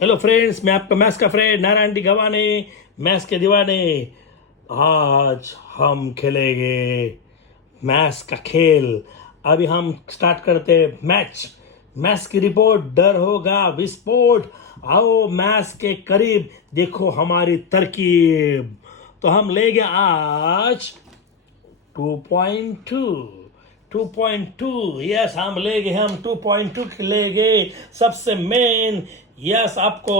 Hello friends, मैं आपका maths का फ्रेंड नारायण डी गवाने, मैथ्स के दीवाने। आज हम खेलेंगे मैथ्स का खेल। अभी हम स्टार्ट करते हैं मैच। मैथ्स की रिपोर्ट, डर होगा विस्फोट। आओ मैथ्स के करीब, देखो हमारी तरकीब। तो हम लेंगे आज 2.2। 2.2, यस, हम लेंगे, हम 2.2 लेंगे। सबसे मेन, यस, आपको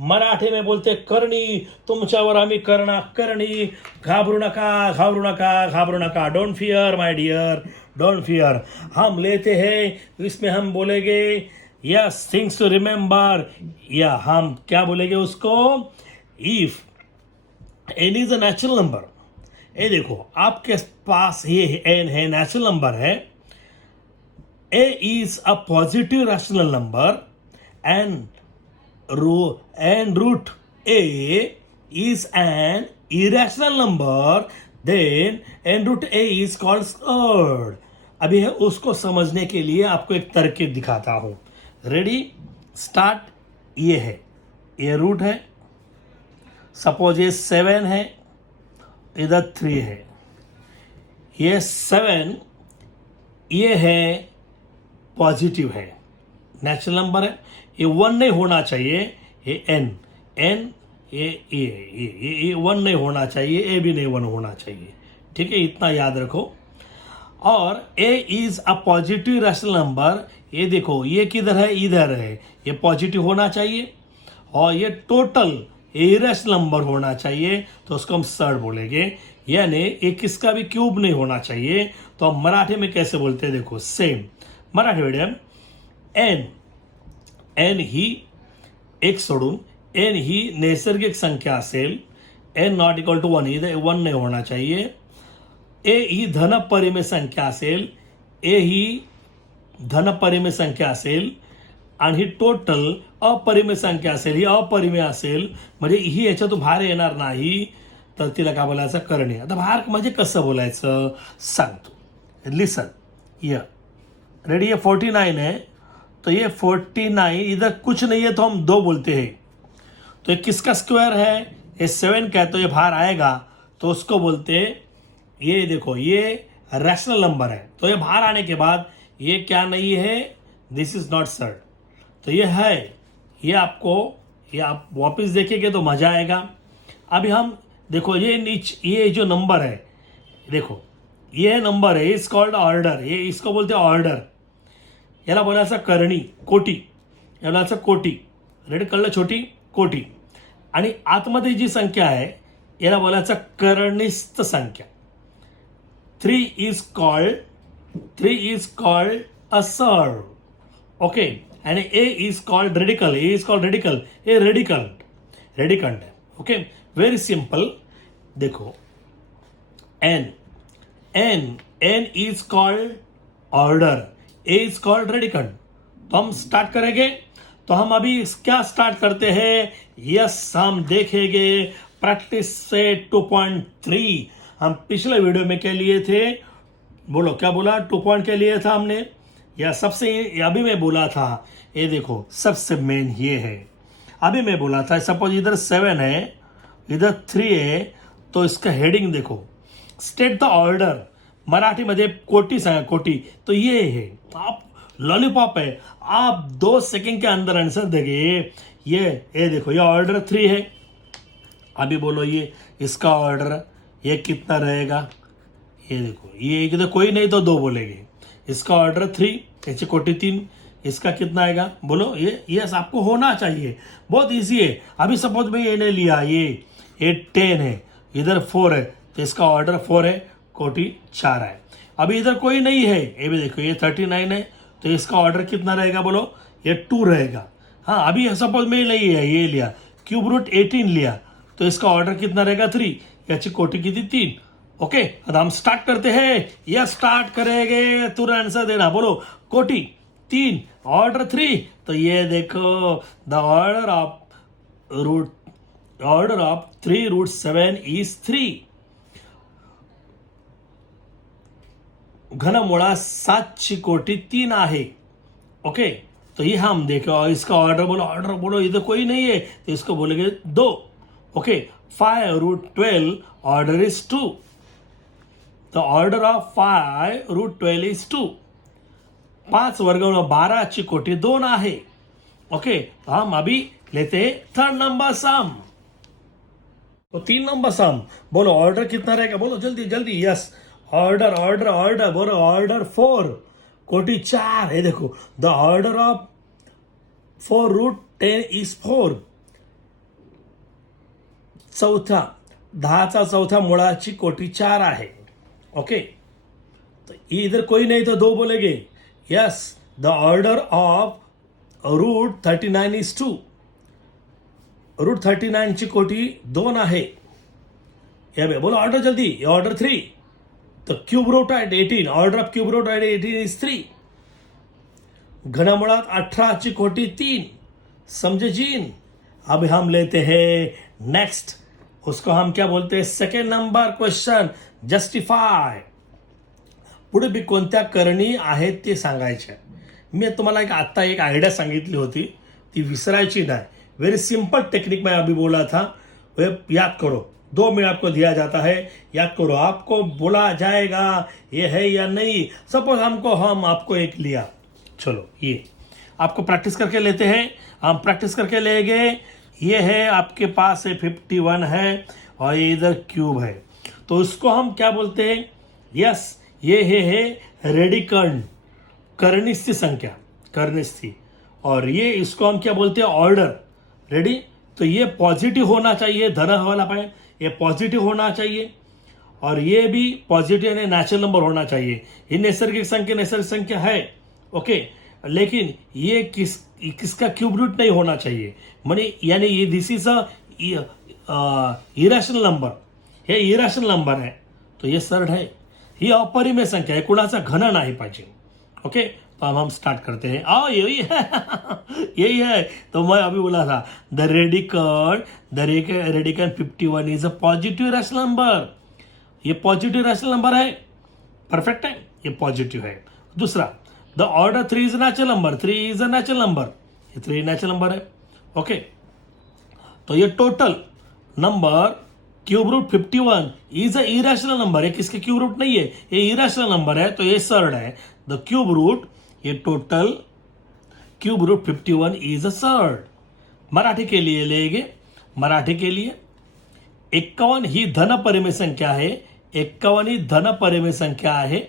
मराठी में बोलते करणी, तुमच्यावर आम्ही करणार करणी। घाबरू नका, घाबरू नका, घाबरू नका। Don't fear my dear, don't fear. हम लेते हैं, इसमें हम बोलेंगे यस थिंग्स टू रिमेंबर, या हम क्या बोलेंगे उसको, if n is a natural number. ये देखो आपके पास ये एन है, नेचुरल नंबर है। A is a positive rational number and root a is an irrational number, then n root a is called third. अभी है उसको समझने के लिए आपको एक तरकीब दिखाता हूं। Ready, start. ये है, ये रूट है। सपोज ये 7 है, इधर 3 है। ये 7, ये है पॉजिटिव है, नेचुरल नंबर है। ये 1 नहीं होना चाहिए। ये एन एन ये 1 नहीं होना चाहिए, ए भी नहीं 1 होना चाहिए। ठीक है, इतना याद रखो। और A is a positive rational number. ये देखो, ये किधर है, इधर है। ये पॉजिटिव होना चाहिए। और ये टोटल इरेशनल नंबर होना चाहिए, तो उसको हम सर्ड बोलेंगे। यानी एक किसका भी क्यूब नहीं होना चाहिए। तो हम मराठी में कैसे बोलते हैं, देखो same Marathi medium. N N ही एक सोडून, एन ही नैसर्गिक संख्या असेल, एन नॉट इक्वल टू 1, इधर 1 नहीं होना चाहिए। ए ही धन परिमेय संख्या असेल, ए ही धन परिमेय संख्या असेल, आणि ही टोटल अपरिमेय संख्या असेल, ही अपरिमेय असेल, म्हणजे ही याच्यातून बाहेर येणार नाही, तर तिला काय बोलायचं, करणे। आता बाहेर म्हणजे कसं बोलायचं सांगतो, लिसन। ये रेडी, ये 49 है, तो ये 49 इधर कुछ नहीं है, तो हम 2 बोलते हैं। तो ये किसका स्क्वायर है, ये 7 का है, तो ये बाहर आएगा, तो उसको बोलते हैं, ये देखो ये रैशनल नंबर है, तो ये बाहर आने के बाद ये क्या नहीं है, दिस इज नॉट सर्ड, तो ये है। ये आपको, ये आप वापस देखेंगे तो मजा आएगा। अभी हम देखो, ये जो नंबर है, देखो ये नंबर है, इज कॉल्ड ऑर्डर। ये इसको बोलते हैं ऑर्डर, याला बोलायचं करणी, कोटी, याला बोलायचं कोटी। रेडी, कळलं, छोटी कोटी। आणि आतमध्ये जी संख्या आहे, याला बोलायचं करणिस्थ संख्या। 3 is called a surd. Okay, and A is called radical. A is called radical. A radicand. Okay, very simple. देखो, n is called order. A is called radicand. तो हम स्टार्ट करेंगे। तो हम अभी क्या स्टार्ट करते हैं, यस, हम देखेंगे प्रैक्टिस से 2.3। हम पिछले वीडियो में क्या लिए थे, बोलो क्या बोला, 2 पॉइंट के लिए था हमने, या सबसे अभी मैं बोला था, ये देखो सबसे मेन ये है। अभी मैं बोला था, सपोज इधर 7 है, इधर 3 है, तो इसका हेडिंग देखो, स्टेट द ऑर्डर। मराठी मध्ये कोटी सांगा, कोटी, तो ये है। आप लॉलीपॉप है, आप 2 सेकंड के अंदर आंसर देंगे। ये देखो, ये ऑर्डर 3 है। अभी बोलो ये इसका ऑर्डर, ये कितना रहेगा, ये देखो, ये इधर कोई नहीं तो 2 बोलेंगे। इसका ऑर्डर 3, याची कोटी 3, इसका कितना आएगा, बोलो। ये आपको होना चाहिए, बहुत इजी है। अभी सपोज मैं ये नहीं लिया, ये 10 है, इधर 4 है, तो इसका ऑर्डर 4 है, कोटी 4 है। अभी इधर कोई नहीं है, ये भी देखो, ये 39 है, तो इसका ऑर्डर कितना रहेगा, बोलो, ये 2 रहेगा। हाँ, अभी सपोज मैं नहीं है, ये लिया, क्यूब रूट 18 लिया, तो इसका ऑर्डर कितना रहेगा, 3, याची कोटी किती 3। ओके, अब हम स्टार्ट करते हैं, या स्टार्ट करेंगे, तुरंत आंसर देना, बोलो, कोटी 3, ऑर्डर 3, तो ये देखो, the order of 3 root 7 is 3। घनमुळा 7 ची कोटी 3 आहे। ओके, तो ये हम देखें और इसका ऑर्डर बोलो, इधर कोई नहीं है तो इसको बोलेंगे 2. Okay, 5√12 order is 2. The order of 5√12 is 2. 5 वर्ग 12 ची कोटी 2 आहे. ओके, तो हम अभी लेते हैं थर्ड नंबर सम. तो 3 नंबर सम. बोलो ऑर्डर कितना रहेगा, बोलो जल्दी जल्दी. यस, ऑर्डर बोलो. ऑर्डर 4 कोटी 4 है. देखो, द ऑर्डर ऑफ 4√10 इज 4. चौथा 10चा चौथा मुळाची कोटी 4 आहे. ओके, तो इधर कोई नहीं तो 2 बोलेंगे. Yes, the order of √39 is 2. √39 ची कोटी 2 आहे. या बे बोलो ऑर्डर जल्दी. ऑर्डर 3. तो cube root at 18. Order of cube root at 18 is 3. घनमुळात 18 ची कोटी 3. समझे जीन. अब हम लेते हैं नेक्स्ट. उसको हम क्या बोलते हैं, सेकेंड नंबर क्वेश्चन. जस्टिफाय. पुढे बी कोणत्या करणी आहेत ते सांगायचे. मी तुम्हाला आत्ता एक आयडिया सांगितली होती, ती विसरायची नाही. वेरी सिंपल टेक्निक मैं अभी बोला था, वे याद करो. 2 मिनट आपको दिया जाता है, याद करो. आपको बोला जाएगा ये है या नहीं. सपोज हम आपको एक लिया, चलो ये आपको प्रैक्टिस करके लेते हैं. हम प्रैक्टिस करके लेंगे. ये है आपके पास है 51 है और ये इधर क्यूब है. तो उसको हम क्या बोलते हैं. यस, ये है रेडिकंड, कर्निस्थ संख्या, कर्निस्थी. और ये इसको हम क्या बोलते हैं, ऑर्डर. रेडी. तो ये पॉजिटिव होना चाहिए, धन वाला पाए, ये पॉजिटिव होना चाहिए. और ये भी पॉजिटिव यानी नेचुरल नंबर होना चाहिए. ये नैसर्गिक संख्या है. ओके, लेकिन ये किसका क्यूब रूट नहीं होना चाहिए. यानी ये दिस इज इरेशनल नंबर. हे इरेशनल नंबर है, तो ये सरळ है. ही अपरिमेय संख्या है, कुणाचा घन नाही पाहिजे. ओके, तो हम स्टार्ट करते हैं. यही है यही है. तो मैं अभी बोला था the radicand 51 is a positive rational number. ये पॉजिटिव रैशनल नंबर है, परफेक्ट है, ये पॉजिटिव है. दूसरा, the order 3 is natural number. 3 is a natural number. ये 3 नेचुरल नंबर है. ओके, तो ये total number cube root 51 is a irrational number है. किसके क्यूब रूट नहीं है, ये इरेशनल नंबर है, तो ये सर्ड है. द क्यूब रूट, ये total cube root 51 is a surd. Marathi के लिए लेंगे. मराठी के लिए 51 ही धन परिमेय संख्या आहे. 51 ही धन परिमेय संख्या आहे.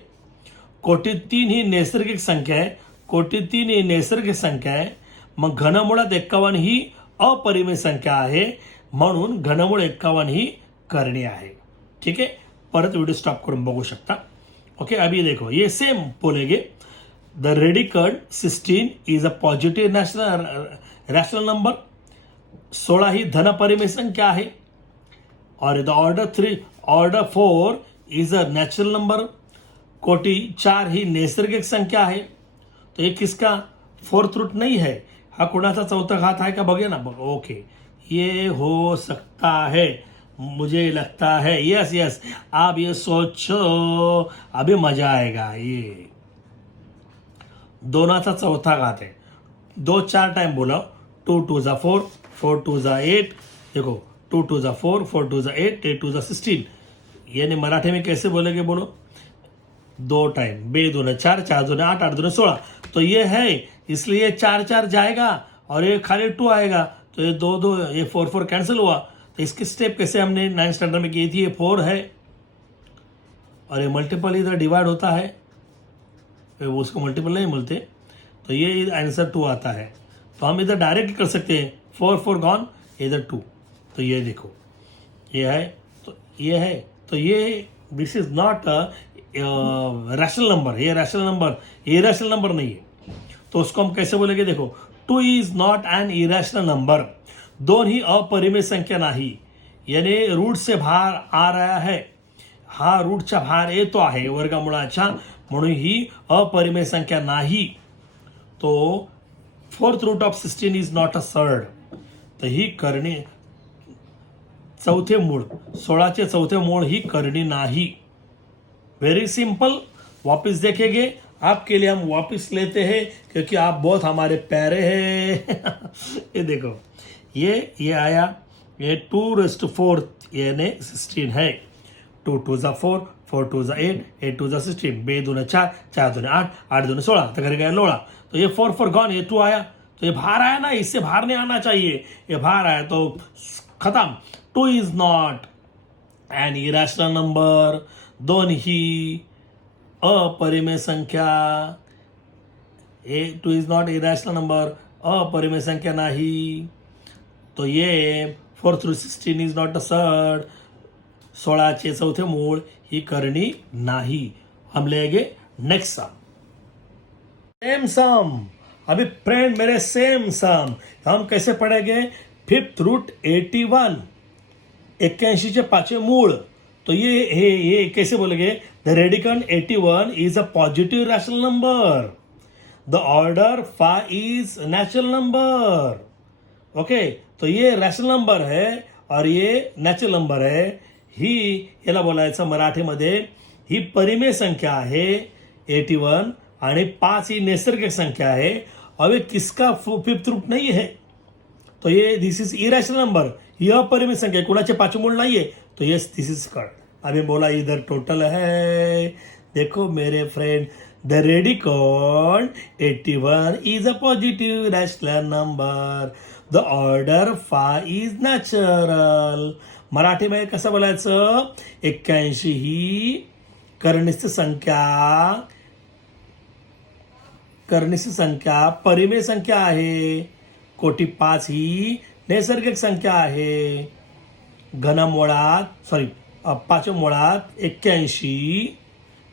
कोटी 3 ही नैसर्गिक संख्या आहे. कोटी 3 ही नैसर्गिक संख्या आहे. मग घनमुळात 51 ही अपरिमेय संख्या आहे, म्हणून घनमूळ 51 ही करणी आहे. ठीक है, परत व्हिडिओ स्टॉप करून बघू शकता. ओके, अभी देखो ये सेम बोलेंगे. The radical 16 is a positive rational number. 16 ही धन परिमेय संख्या आहे. और the order 4 is a natural number. कोटी 4 ही नैसर्गिक संख्या आहे. तो ये किसका फोर्थ रूट नहीं है. हा कुणाचा चौथा घात आहे का बघे ना. ओके, ये हो सकता है, मुझे लगता है. यस, आप ये सोचो, अभी मजा आएगा. ये दोनाचा चौथा घात है. 2 4 टाइम बोला. 2 2 जा 4, 4 2 जा 8. देखो 2 2 जा 4, 4 2 जा 8, 8 2 जा 16. यानी मराठी में कैसे बोलेंगे, बोलो. 2 टाइम, 2 दूने 4, 4 दूने 8, 8 दूने 16. तो ये है, इसलिए 4 4 जाएगा और ये खाली 2 आएगा. तो ये 2 2, ये 4 4 कैंसिल हुआ. तो इसकी स्टेप कैसे हमने 9th स्टैंडर्ड में की थी. ये 4 है और ये मल्टीपल इधर डिवाइड होता है, वो उसको मल्टीपल नहीं बोलते. तो ये आंसर 2 आता है. तो हम इधर डायरेक्ट कर सकते हैं. 4 4 गॉन, इधर 2. तो ये देखो, ये है, तो ये है. तो ये this is not a rational number. ये रैशनल नंबर, ये रैशनल नंबर नहीं है. तो उसको हम कैसे बोलेंगे, देखो. 2 is not an irrational number. 2 ही अपरिमेय संख्या नाही. यानी रूट से बाहेर आ रहा है. हा रूटच्या बाहेर येतो आहे वर्गमुळाच्या, म्हणून ही अपरिमेय संख्या नाही. तो fourth root of 16 is not a surd. तर ही करणी, चौथे मूळ, 16चे चौथे मूळ ही करणी नाही. Very simple. वापस देखेंगे. आपके लिए हम वापस लेते हैं क्योंकि आप बहुत हमारे प्यारे हैं। ये देखो, ये आया, ये 2 4 यानी 16 है। 2 2 4, 4 2 8, 8 2 16, 2 2 4, 4 2 8, 8 2 16, तो घर गया 16। तो ये 4 4 गॉन, ये 2 आया, तो ये बाहर आया ना, इससे बाहर नहीं आना चाहिए, ये बाहर आया तो खत्म। 2 is not an irrational number, दोन्ही अपरिमेय संख्या, ए 2 इज नॉट इरॅशनल नंबर, अपरिमेय संख्या नाही, तो ये 4 through 16 इज नॉट असर्ड, 16चे चौथे मूळ ही करणी नाही। हम लेंगे नेक्स्ट सम, सेम सम। अभी फ्रेंड मेरे सेम सम हम कैसे पढ़ेंगे, 5th रूट 81, 81 चे पाचवे मूळ, तो ये कैसे बोलेंगे, the radicand 81 is a positive rational number, the order 5 is natural number. Okay, तो ये रॅशनल नंबर है और ये नॅचरल नंबर है, ही याला बोलायचं मराठीमध्ये, ही परिमेय संख्या आहे 81 आणि 5 ही नैसर्गिक संख्या है, और ये किसका 5th रूट नहीं है, तो ये दिस इज इरैशनल नंबर, ही अपरिमेय संख्या, कुणाचे पाचवे मूळ नाहीये, तो ये दिस इज कट। अभी बोला इधर टोटल है, देखो मेरे friend, the radicand 81 is a positive rational number, the order 5 is natural. मराठीमध्ये कसं बोलायचं, 81 ही कर्णिस्थ संख्या परिमेय संख्या आहे, कोटी 5 ही नैसर्गिक संख्या आहे, घनमुळात पाचव्या मुळात 81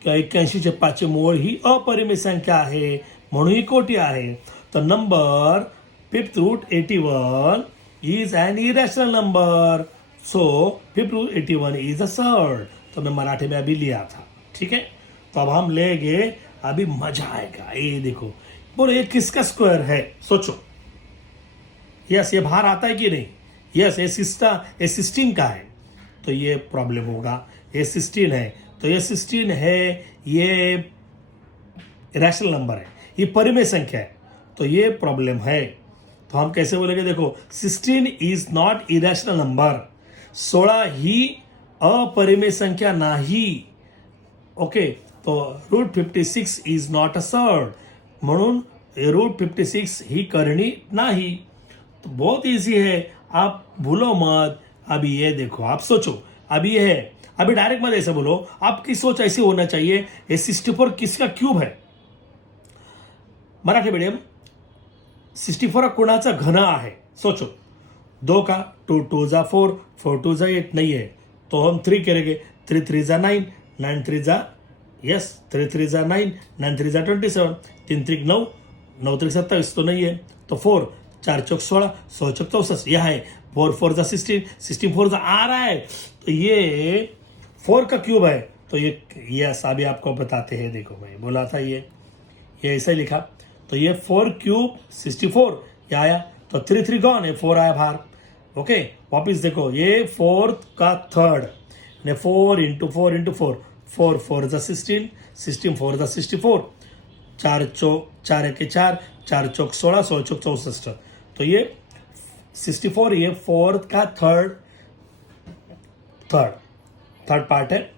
किंवा 81चे पाचवे मूळ ही अपरिमेय संख्या आहे, म्हणून ही कोटी आहे। तर number 5th root 81 is an irrational number, so 5th root 81 is a surd. तो मैं मराठी में अभी लिया था, ठीक है। तो अब हम लेंगे, अभी मजा आएगा। ये देखो, बोलो ये किसका स्क्वायर है, सोचो। यस, ये बाहर आता है कि नहीं, यस, ये 16 का है, तो ये प्रॉब्लम होगा। ये 16 है, तो ये 16 है, ये रैशनल नंबर है, ये परिमेय संख्या है, तो ये प्रॉब्लम है। तो हम कैसे बोलेंगे, देखो 16 इज नॉट इरैशनल नंबर, 16 ही अपरिमेय संख्या नाही। ओके, तो root 56 is not a surd, म्हणून रूट 56 ही करणी नाही। तो बहुत इजी है, आप भूलो मत। अभी ये देखो, आप सोचो, अभी ये है, अभी डायरेक्ट मत ऐसे बोलो, आपकी सोच ऐसी होना चाहिए, ये 64 किसका क्यूब है, मराठी मीडियम, 64 कोणाचा घन आहे, सोचो। 2 का, 2 2 जा 4, 4 2 जा 8 नहीं है, तो हम 3 करेंगे, 3 3 जा 9, 9 3 जा, यस 3 3 जा 9, 9 3 जा 27, 3 3 9, 9 3 27, तो नहीं है, तो 4 4 चौक 16, 16 चौक 64, यह है 4 4 जा 16, 16 4 जा आ रहा है, तो ये 4 का क्यूब है, तो ये यस अभी आपको बताते हैं। देखो मैं बोला था ये ऐसा ही लिखा, तो ये 4 क्यूब 64, ये आया, तो 3 3 गॉन, ये 4 आया बाहर। ओके, वापिस देखो, ये 4 का थर्ड, 4 इंटू 4 इंटू 4, 4 4 जा 16, 16 4 जा 64, 4 चौक 4 1 4, 4 चौक 16, 16 चौक 64, तो ये 64, ये 4 का थर्ड पार्ट है।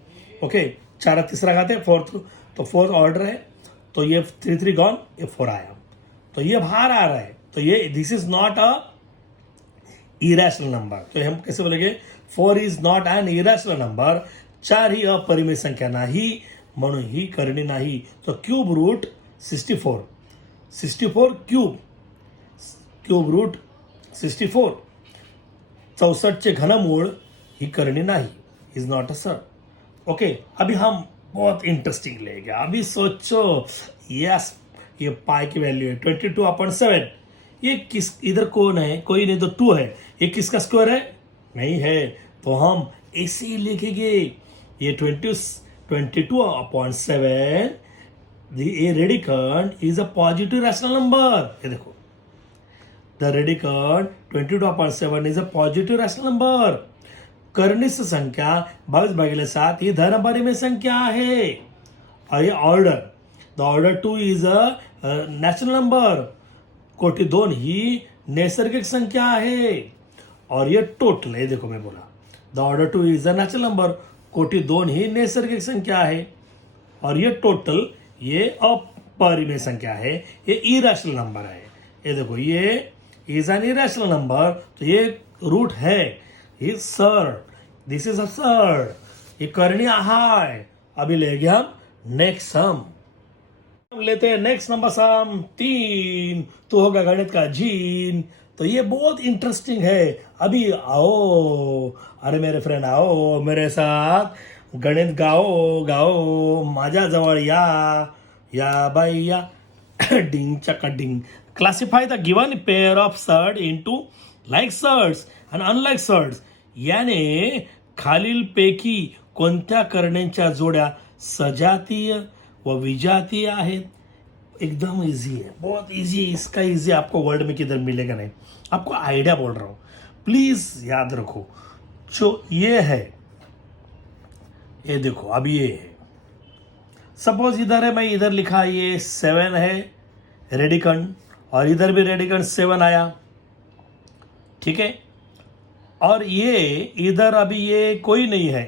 ओके, 4 तीसरा खाते हैं, 4th, तो 4th ऑर्डर है, तो ये 3 3 गॉन, ये 4 आया, तो ये बाहर आ रहा है, तो ये this is not a irrational number. तो हम कैसे बोलेंगे, 4 is not an irrational number, 4 ही अपरिमेय संख्या नाही, म्हणून ही करणी नाही। तो क्यूब रूट 64 क्यूब रूट 64, 64चे घनमूळ ही करणी नाही, is not a sir. Okay, अभी हम बहुत इंटरेस्टिंग लेंगे, अभी सोचो। यस, ये पाई की वैल्यू है 22/7, ये किस, इधर कौन है, कोई नहीं, तो 2 है, ये किसका स्क्वायर है, नहीं है, तो हम ऐसे ही लिखेंगे, ये 22/7, ये radicand is a positive rational number. ये देखो, the radicand 22/7 is a positive rational number, कर्णिस्थ संख्या 22/7 ही धन परिमेय संख्या आहे, और ये order the order 2 is a natural number. कोटी 2 ही नैसर्गिक संख्या आहे. और ये टोटल है, देखो मैं बोला the order 2 is a natural number. कोटी 2 ही नैसर्गिक संख्या है. और ये टोटल ये अपरिमेय संख्या है, ये इरेशनल नंबर है. ये देखो ये इज एन इरेशनल नंबर, तो ये रूट है. Is surd, this is absurd. ये करनी हाय. अभी लेंगे हम नेक्स्ट सम. हम लेते हैं नेक्स्ट नंबर सम 3. तो होगा गणित का जीन. तो ये बहुत इंटरेस्टिंग है. अभी आओ, अरे मेरे फ्रेंड आओ मेरे साथ गणित गाओ गाओ. माझ्या जवळ या या बाई या. डिंग चका डिंग. Classify the given pair of surd into like surds आणि अनलाईक सर्ड्स. याने खालीलपैकी कोणत्या करण्यांच्या जोड्या सजातीय व विजातीय आहेत. एकदम इजी है, बहुत इजी. इसका इजी आपको वर्ल्ड में किधर मिलेगा नहीं. आपको आइडिया बोल रहा हूँ, प्लीज याद रखो. जो ये है, ये देखो अब ये है. सपोज इधर है, मैं इधर लिखा ये 7 है रेडिकन, और इधर भी रेडिकन 7 आया. ठीक है. और ये इधर अभी ये कोई नहीं है,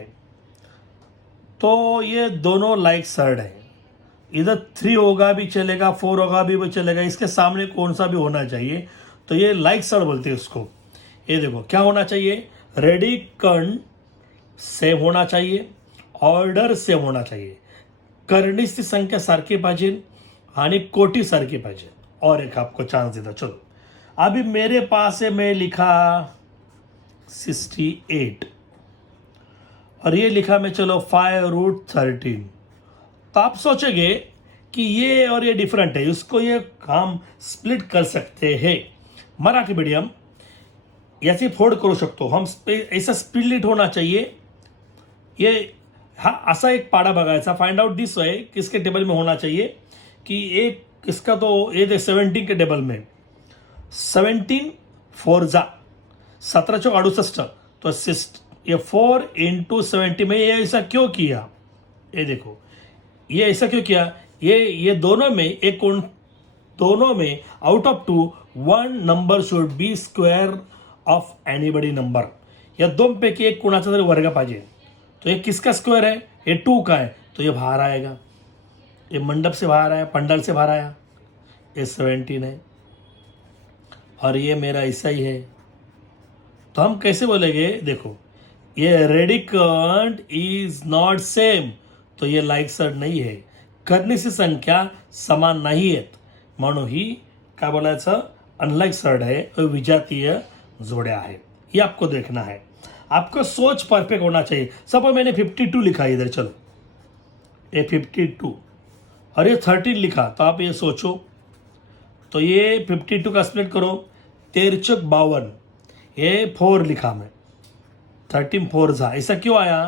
तो ये दोनों लाइक सर्ड है. इधर 3 होगा भी चलेगा, 4 होगा भी चलेगा. इसके सामने कौन सा भी होना चाहिए, तो ये लाइक सर्ड बोलते हैं उसको. ये देखो क्या होना चाहिए, रेडिकन सेम होना चाहिए, ऑर्डर सेम होना चाहिए, करणीची संख्या सारखी पाहिजे आणि कोटी सारखी पाहिजे. और एक आपको चांस देता. चलो अभी मेरे पास है, मैं लिखा 68 और ये लिखा मैं चलो 5√13. तो आप सोचेंगे कि ये और ये डिफरेंट है, इसको ये हम स्प्लिट कर सकते हैं. मराठी मीडियम याची फोड करू शकतो हम. ऐसा स्प्लिट होना चाहिए. ये हा असा एक पाडा बघायचा. फाइंड आउट दिस है किसके टेबल में होना चाहिए, कि एक किसका, तो ये 17 के टेबल में 17 4 जा 17 चौक 68. तो ये 4 × 70 में ये ऐसा क्यों किया. ये देखो ये ऐसा क्यों किया. ये दोनों में एक दोनों में out of 2 1 number should be square of anybody number. या 2 पैकी एक कोणाचा तरी वर्ग पाहिजे. तो ये किसका स्क्वायर है, ये 2 का है, तो ये बाहर आएगा. ये मंडप से बाहर आया, पंडाल से बाहर आया. ये 17 है और ये मेरा ऐसा ही है. तो हम कैसे बोलेंगे, देखो ये रेडिकंट इज नॉट सेम, तो ये लाईक सर्ड नाही आहे. करणीची संख्या समान नाही आहेत, म्हणून ही काय बोलायचं अनलाइक सर्ड है और विजातीय जोड्या है. ये आपको देखना है. आपका सोच परफेक्ट होना चाहिए. सपोज मैंने 52 लिखा इधर, चलो ये 52 और ये 13 लिखा, तो आप ये सोचो. तो ये 52 का स्प्लिट करो, 13 चौक 52. ये 4 लिखा मैं, 13 4 जा. ऐसा क्यों आया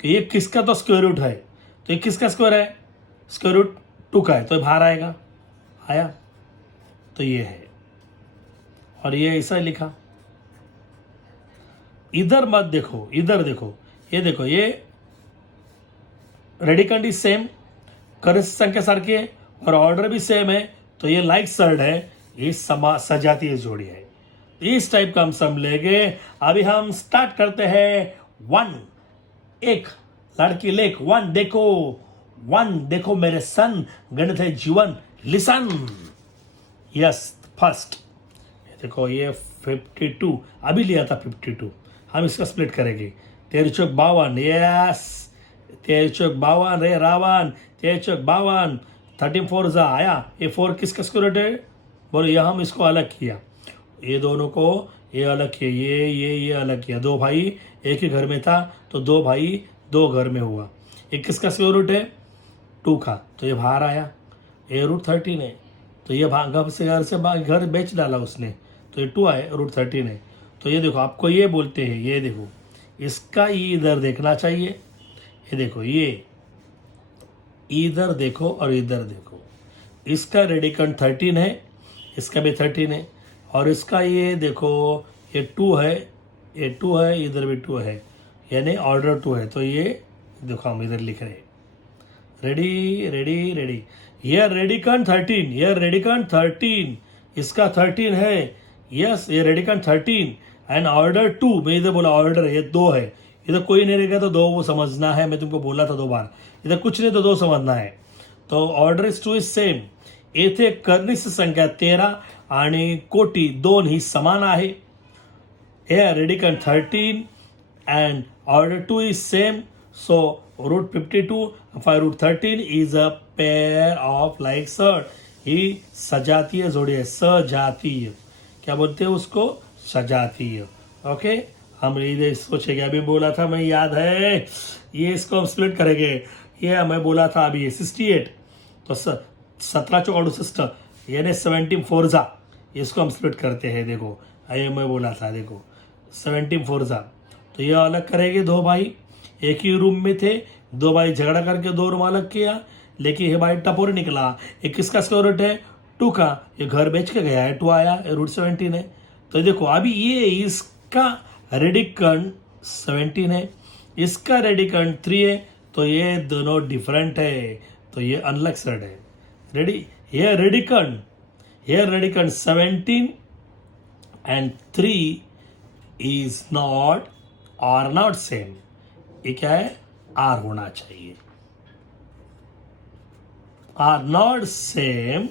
कि ये किसका तो स्क्वायर रूट है, तो ये किसका स्क्वायर है, स्क्वायर रूट 2 का है, तो ये बाहर आएगा. आया, तो ये है. और ये ऐसा लिखा. इधर मत देखो, इधर देखो. ये देखो ये रेडिकंड इज सेम, करण संख्या सारखी है और ऑर्डर भी सेम है, तो ये लाइक सर्ड है. ये सजातीय जोड़ी है. इस टाइप का हम सम लेंगे. अभी हम स्टार्ट करते हैं. 1 एक लड़की लेख 1 देखो, 1 देखो मेरे सन, गणित है जीवन, लिसन. यस फर्स्ट देखो ये 52 अभी लिया था 52. हम इसका स्प्लिट करेंगे. 13 चौक 52. यस 13 चौक 52 रे रावण. 13 चौक 52. 13 4 जा आया. ये 4 किसका स्क्वायर रूट है, बोलो. ये हम इसको अलग किया, ये दोनों को ये अलग किया, ये अलग किया. 2 भाई एक ही घर में था, तो 2 भाई 2 घर में हुआ. ये किसका स्क्वायर रूट है, 2 का, तो ये बाहर आया. ये √13 है, तो ये घर से घर बेच डाला उसने, तो ये 2 है, √13 है. तो ये देखो आपको ये बोलते हैं, ये देखो इसका इधर देखना चाहिए. ये देखो ये इधर देखो और इधर देखो. इसका रेडिकन 13 है, इसका भी 13 है, और इसका ये देखो ये 2 है, ये 2 है, इधर भी 2 है, यानी ऑर्डर 2 है. तो ये देखो हम इधर लिख रहे हैं रेडी रेडी रेडी। ये रेडिकन 13, ये रेडिकन 13, इसका 13 है। यस, ये रेडिकन 13 एंड ऑर्डर 2, मैं इधर बोला ऑर्डर, ये 2 है। इधर कोई नहीं रहेगा तो 2 वो समझना है, मैं तुमको बोला था 2 बार। इधर कुछ नहीं तो 2 समझना है। तो ऑर्डर इज 2 इज सेम। येथे कर्निश संख्या 13 आणि कोटी 2 ही समान आहे। Here radicand 13 and order 2 is same. So root 52 and 5 root 13 is a pair of like third. ही सजातीय जोड़ी है, सजातीय। क्या बोलते हैं उसको? सजातीय। ओके, हम इधर सोचेंगे, अभी बोला था मैं, याद है? ये इसको हम स्प्लिट करेंगे। ये मैं बोला था अभी 68, तो 17 चौक 68 यानी 17 फोर्जा, इसको हम स्प्लिट करते हैं। देखो ये मैं बोला था, देखो 17 फोर्जा। तो ये अलग करेंगे, 2 भाई एक ही रूम में थे, 2 भाई झगड़ा करके 2 रूम अलग किया, लेकिन ये भाई टपोर निकला। ये किसका स्क्वायर रूट है? 2 का। ये घर बेच के गया है, 2 आया, ये रूट 17 है। तो देखो अभी ये इसका रेडिकन 17 है, इसका रेडिकन 3 है, तो ये दोनों डिफरेंट है, तो ये अनलक्सड है। रेडी, ये रेडिकन 17 एंड 3 इज नॉट और नॉट सेम। ये क्या है? आर होना चाहिए। Are not same,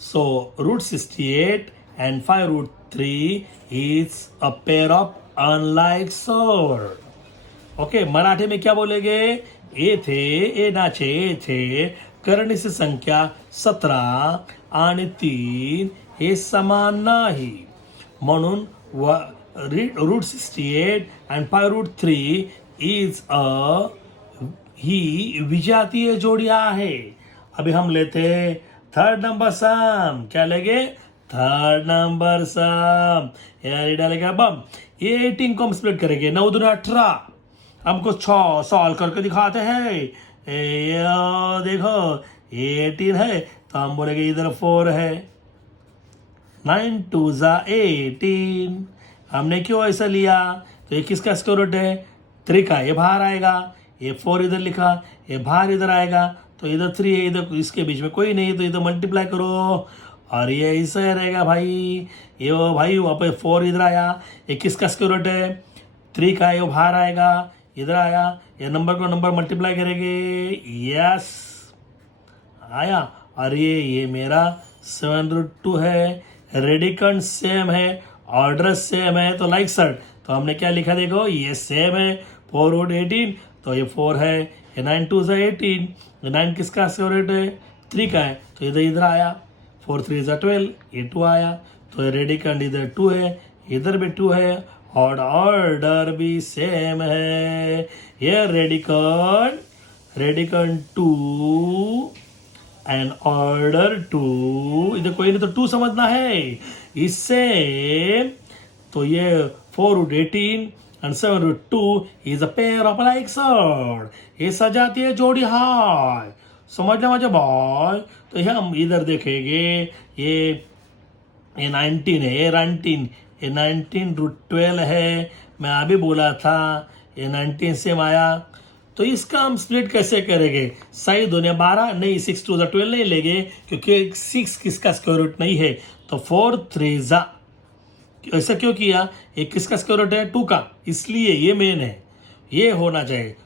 so root 68 and 5 root 3 is a pair of unlike surd. Okay, Marathi में क्या बोलेंगे? येथे येनाचे येथे कर्णिश संख्या 17 आणि 3 हे समान नाही, म्हणून रूट 68 and 5 रूट 3 इज ही विजातीय जोड़िया है। अभी हम लेते थर्ड नंबर सम। क्या लेंगे? थर्ड नंबर सम। ये डालेंगे अब हम, ये 18 को हम स्प्लिट करेंगे, 9 दूनी 18। हमको 6 सॉल्व करके दिखाते हैं। ये देखो 18 है, तो हम बोलेंगे इधर 4 है। 9 2 18। हमने क्यों ऐसा लिया? तो ये किसका स्क्वायर रूट है? 3 का। ये बाहर आएगा, ये 4 इधर लिखा, ये बाहर इधर आएगा, तो इधर 3 है, इधर इसके बीच में कोई नहीं, तो इधर मल्टीप्लाई करो और ये ऐसा ही रहेगा भाई। ये वो भाई वहाँ पे 4 इधर आया, ये किसका स्क्वायर रूट है? 3 का। ये बाहर आएगा, इधर आया, ये नंबर को नंबर मल्टीप्लाई करेंगे। यस, आया। और ये मेरा 7 रूट 2 है। रेडिकन सेम है, ऑर्डर सेम है, तो लाइक सर्ट। तो हमने क्या लिखा? देखो ये सेम है, 4 रूट 18, तो ये 4 है, ये 9 2 18, ये 9 किसका स्क्वायर रूट है? 3 का है, तो इधर आया, 4 3 12, ये 2 आया, तो ये रेडिकन इधर 2 है, इधर भी 2 है, और ऑर्डर भी सेम है। ये रेडिकन 2 एंड ऑर्डर 2, इधर कोई नहीं तो 2 समझना है इससे। तो ये 4 root 18 and 7 root 2 is a pair of like sword. ये सजातीय जोड़ी है, समझ लो मुझे बॉय। तो ये हम इधर देखेंगे, ये 19 है, ये 19 रूट 12 है। मैं अभी बोला था ये 19 से आया, तो इसका हम स्प्लिट कैसे करेंगे? सही दुनिया 12 नहीं, 6 2 12 नहीं लेंगे, क्योंकि 6 किसका स्क्वायर रूट नहीं है, तो 4 3 ऐसा क्यों किया? एक किसका स्क्वायर रूट है? 2 का, इसलिए ये मेन है, ये होना चाहिए।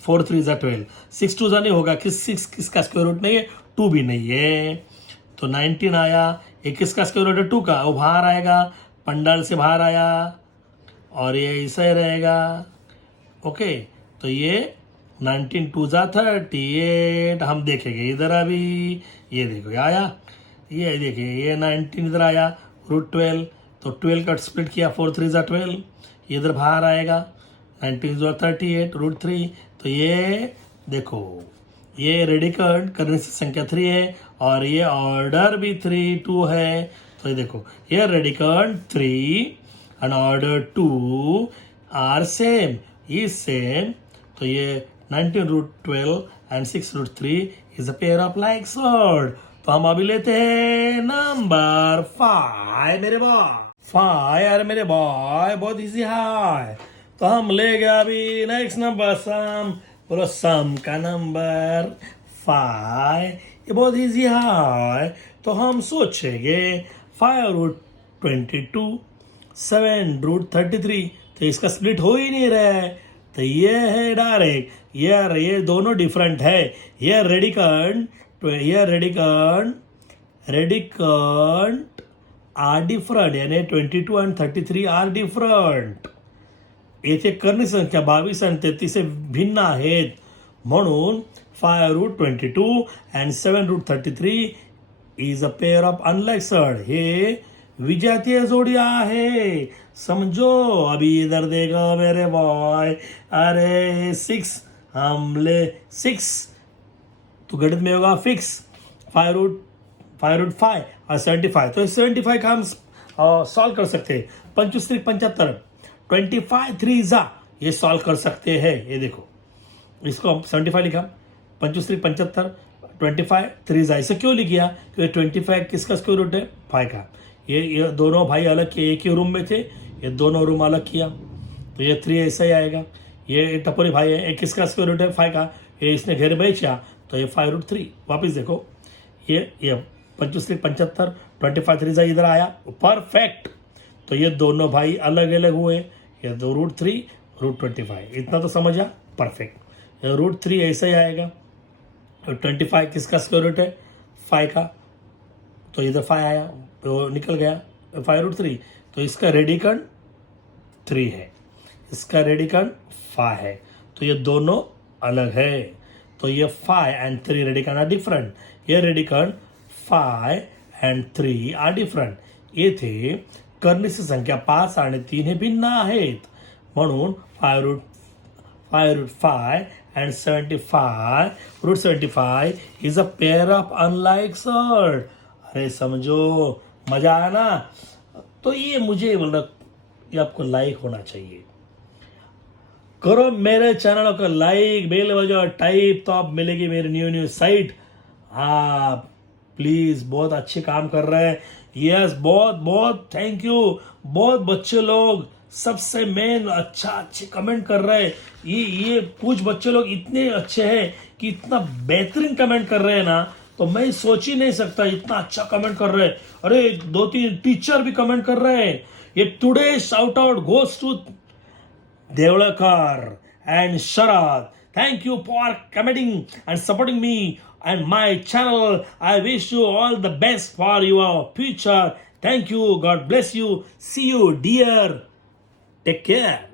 4 3 12, 6 2 नहीं होगा, 6 किसका स्क्वायर रूट नहीं है, 2 भी नहीं है, तो 19 आया। एक किसका स्क्वायर रूट है? 2 का, वो बाहर आएगा, पंडाल से बाहर आया, और ये ऐसा ही रहेगा। ओके, तो ये 19 2 38। हम देखेंगे इधर अभी, ये देखो आया, ये देखिए ये 19 इधर आया, रूट 12, तो 12 का स्प्लिट किया, 4 3 12, इधर बाहर आएगा, 19 38 रूट 3। तो ये देखो ये रेडिकन करने से संख्या 3 है, और ये ऑर्डर भी 3 2 है। तो ये देखो ये radicand 3 and order 2 are same, is same. तो ये 19 root 12 and 6 root 3 is a pair of like surd. तो हम अभी लेते हैं नंबर 5 मेरे बॉय। 5 यार मेरे बॉय, बहुत इजी है। तो हम ले गए अभी नेक्स्ट नंबर सम, बोलो सम का नंबर 5, ये बहुत इजी है। तो हम सोचेंगे 5√22, 7√33, तो इसका स्प्लिट हो ही नहीं रहा है, तो ये है डायरेक्ट। ये दोनों डिफरेंट है। ये रेडिकंट आर डिफरंट, यानी 22 आणि 33 आर डिफरंट। येथे कर्ण संख्या 22 आणि 33 हे भिन्न आहेत, म्हणून 5√22 and 7√33 is a pair of unlike surd, हे विजातीय जोड़ी आहे। समझो, अभी इधर देखो मेरे बॉय, अरे 6 हमले 6, तो गणित में होगा फिक्स 5√5 और 75, तो 75 का हम सॉल्व कर सकते हैं। 25 3 75, 25 3 जा, ये सॉल्व कर सकते हैं। ये देखो, इसको हम 75 लिखा, 25 3 75, 25 3 जा, इसे क्यों लिख गया? क्योंकि 25 किसका स्क्वायर रूट है? 5 का। ये दोनों भाई अलग किए, एक ही रूम में थे, ये दोनों रूम अलग किया, तो ये 3 ऐसा ही आएगा। ये टपोरी भाई है, एक किसका स्क्वायर रूट है? 5 का, ये इसने घर बेचा, तो ये 5√3। वापिस देखो, ये 25 3 75, 25 3 जा इधर आया, परफेक्ट। तो ये दोनों भाई अलग अलग हुए, ये दो √3 √25, इतना तो समझा, परफेक्ट। √3 ऐसा ही आएगा, 25 किसका स्क्वायर रूट है? 5 का, तो इधर 5 आया, तो निकल गया 5√3, तो इसका रेडिकन 3 है, इसका रेडिकन 5 है, तो ये दोनों अलग है। तो ये 5 and 3 रेडिकन आर डिफरंट, ये रेडिकन 5 and 3 आर डिफरंट। येथे कर्णीची संख्या 5 आणि 3 हे भिन्न आहेत, म्हणून 5√5 and 75 is a pair of unlike surd। अरे समझो, मजा आया ना? तो ये मुझे मतलब ये आपको लाइक होना चाहिए। करो मेरे चैनल को लाइक, बेल बजाओ, टाइप, तो आप मिलेगी मेरी न्यू साइट। आप प्लीज बहुत अच्छे काम कर रहे हैं। यस, बहुत बहुत थैंक यू। बहुत बच्चे लोग सबसे मेन अच्छे कमेंट कर रहे हैं। ये कुछ बच्चे लोग इतने अच्छे हैं कि इतना बेहतरीन कमेंट कर रहे हैं ना, तो मैं सोच ही नहीं सकता, इतना अच्छा कमेंट कर रहे हैं। अरे 2-3 टीचर भी कमेंट कर रहे हैं। ये today shout out goes to Devlekar and Sharad. Thank you for commenting and supporting me and my channel. I wish you all the best for your future. Thank you. God bless you. See you, dear. Take care.